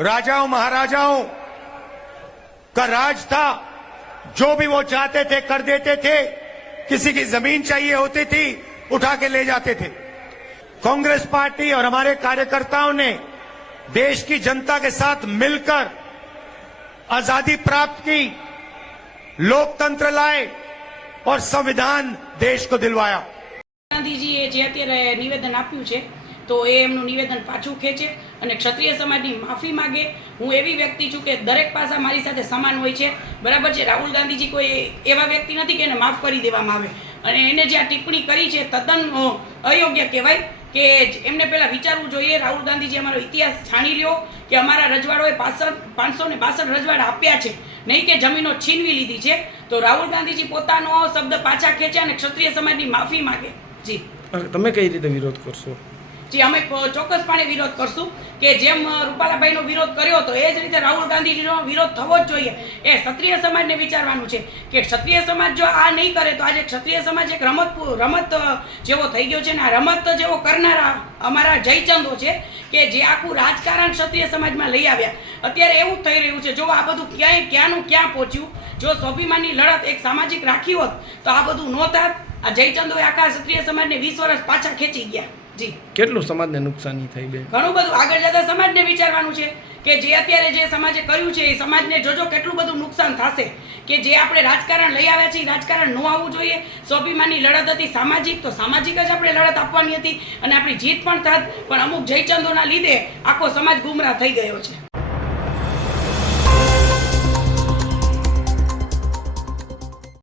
राजाओं महाराजाओं का राज था जो भी वो चाहते थे कर देते थे किसी की जमीन चाहिए होती थी उठा के ले जाते थे कांग्रेस पार्टी और हमारे कार्यकर्ताओं ने देश की जनता के साथ मिलकर आजादी प्राप्त की लोकतंत्र लाए और संविधान देश को दिलवाया ગાંધીજીએ જે અત્યારે નિવેદન આપ્યું છે તો એ એમનું નિવેદન પાછું ખેંચે અને ક્ષત્રિય સમાજની માફી માગે. હું એવી વ્યક્તિ છું કે દરેક પાસા મારી સાથે સમાન હોય છે. બરાબર છે? રાહુલ ગાંધીજી કોઈ એવા વ્યક્તિ નથી કે એને માફ કરી દેવામાં આવે. અને એને જે આ ટિપ્પણી કરી છે, તદ્દન અયોગ્ય કહેવાય કે એમને પહેલાં વિચારવું જોઈએ. રાહુલ ગાંધીજી અમારો ઇતિહાસ જાણી લ્યો કે અમારા રજવાડોએ પાસઠ પાંચસો ને બાસઠ રજવાડા આપ્યા છે. નહીં કે જમીનો છીનવી લીધી છે. તો રાહુલ ગાંધીજી પોતાનો શબ્દ પાછા ખેંચે અને ક્ષત્રિય સમાજની માફી માગે. જી. તમે કઈ રીતે વિરોધ કરશો? જે અમે ચોક્કસપણે વિરોધ કરશું કે જેમ રૂપાલાભાઈનો વિરોધ કર્યો હતો એ જ રીતે રાહુલ ગાંધીજીનો વિરોધ થવો જ જોઈએ. એ ક્ષત્રિય સમાજને વિચારવાનું છે કે ક્ષત્રિય સમાજ જો આ નહીં કરે તો આજે ક્ષત્રિય સમાજ એક રમત રમત જેવો થઈ ગયો છે ને આ રમત જેવો કરનારા અમારા જયચંદો છે કે જે આખું રાજકારણ ક્ષત્રિય સમાજમાં લઈ આવ્યા. અત્યારે એવું થઈ રહ્યું છે, જો આ બધું ક્યાંય ક્યાંનું ક્યાં પહોંચ્યું, જો સ્વાભિમાનની લડત એક સામાજિક રાખી હોત, તો આ બધું નહોતા. આ જયચંદોએ આખા ક્ષત્રિય સમાજને વીસ વર્ષ પાછા ખેંચી ગયા. જી. કેટલું સમાજને નુકસાની થઈ બે ઘણું બધું. આગળ જતા સમાજને વિચારવાનું છે કે જે અત્યારે જે સમાજે કર્યું છે એ સમાજને જોજો કેટલું બધું નુકસાન થશે. કે જે આપણે રાજકારણ લઈ આવ્યા છીએ રાજકારણ ન આવવું જોઈએ. સ્વાભિમાનની લડત હતી સામાજિક તો સામાજિક જ આપણે લડત આપવાની હતી અને આપણી જીત પણ થાત. પણ અમુક જયચંદોના લીધે આખો સમાજ ગુમરાહ થઈ ગયો છે.